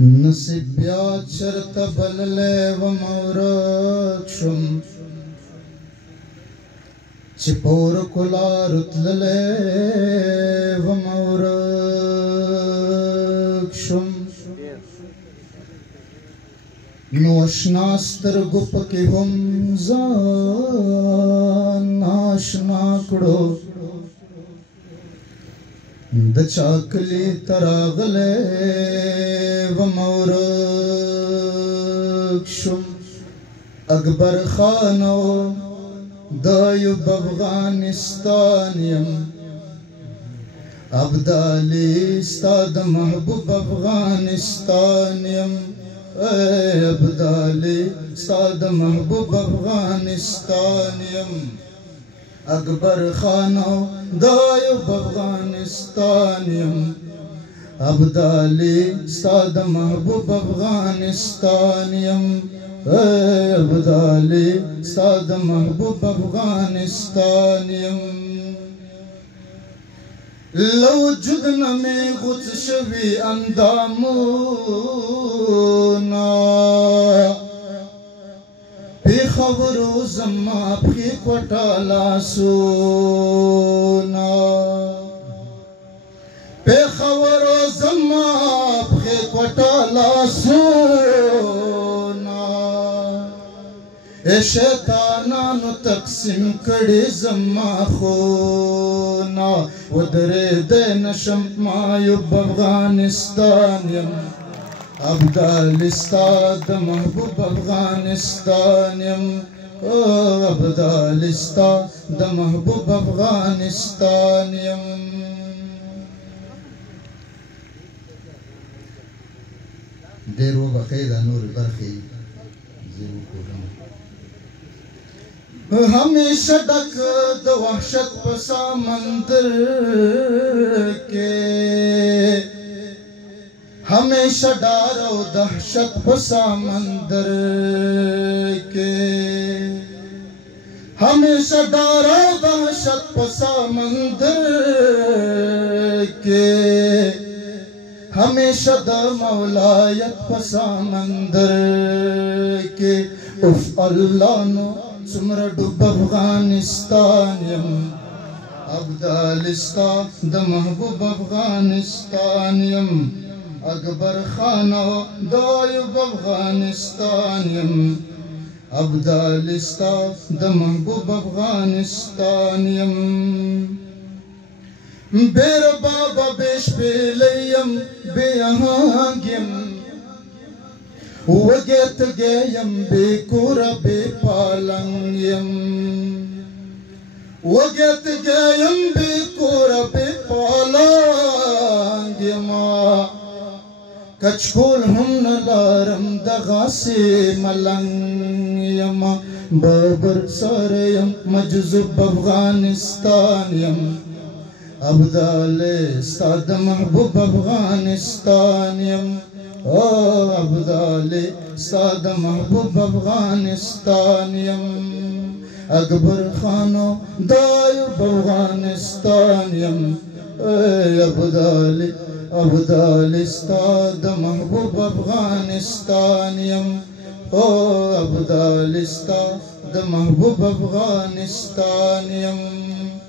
نصیب بیا چرته بللی ومه ورک شم چې په ورکو لارو تللی ومه ورک شم نو اشنا سترګو پکې هم ځان ناشنا کړو د چا کلي ته راغلی ومه ورک شم اکبر خانو د ایوب افغانستان یم ابدالي ستا د محبوب افغانستان یم ابدالي ستا د محبوب افغانستان یم اکبر خانو د ایوب افغانستان یم ابدالي ستا د محبوب افغانستان یم ابدالي ستا د محبوب افغانستان یم له وجود نه مې غوڅ شوي اندامونه پېښورو زما پښې کوټه لاسونه پېښورو زما پښې کوټه لاسونه شیطانانو تقسیم کړي زما خونه ودرېدی نشم ما ایوب افغانستان یم ابدالي ستا د محبوب افغانستان یم ابدالي ستا د محبوب افغانستان یم ډېر وبښئ دا نورې برخې زه وګورم همیشه ډک د وحشت په سمندر کې همیشه ډار او دهشت په سمندر کې همیشه ډار او دهشت په سمندر کې همیشه د مولایت په سمندر کې اف الله نو څومره ډوب افغانستان یم ابدالي ستا د محبوب افغانستان یم اکبر خانو د ایوب افغانستان یم ابدالي ستا د محبوب افغانستان یم بیر بابا بے شپیلی یم بے آهنگ یم وږی تږی یم بې کوره بې پالنګ یم وږی تږی یم بې کوره بې پالنګ یما کچکول هم نه لرم دغسې ملنګ یما بابر سره یم مجذوب افغانستان یم ابدالي ستا د محبوب افغانستان یم ابدالي ستا د محبوب افغانستان یم اکبر خانو د ایوب افغانستان یم ابدالي ستا د محبوب افغانستان یم ابدالي ستا د محبوب افغانستان یم